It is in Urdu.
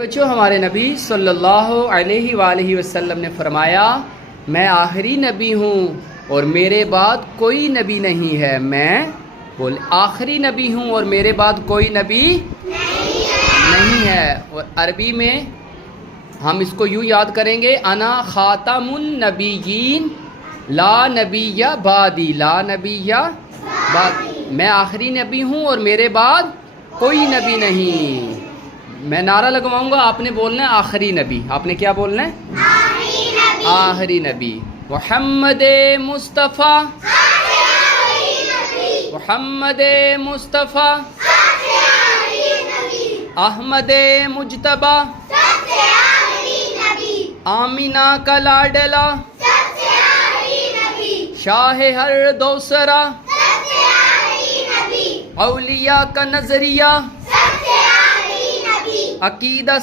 بچوں، ہمارے نبی صلی اللہ علیہ وآلہ وسلم نے فرمایا، میں آخری نبی ہوں اور میرے بعد کوئی نبی نہیں ہے۔ میں آخری نبی ہوں اور میرے بعد کوئی نبی نہیں ہے۔ اور عربی میں ہم اس کو یوں یاد کریں گے، انا خاتم النبیین لا نبی بعدی، لا نبی بعد، میں آخری نبی ہوں اور میرے بعد کوئی نبی نہیں۔ میں نعرہ لگواؤں گا، آپ نے بولنا ہے آخری نبی۔ آپ نے کیا بولنا ہے؟ آخری نبی۔ محمد مصطفیٰ، محمد مصطفیٰ، احمد مجتبیٰ، آمینہ کا لاڈلا، شاہ ہر دوسرا، اولیاء کا نظریہ، عقیدہ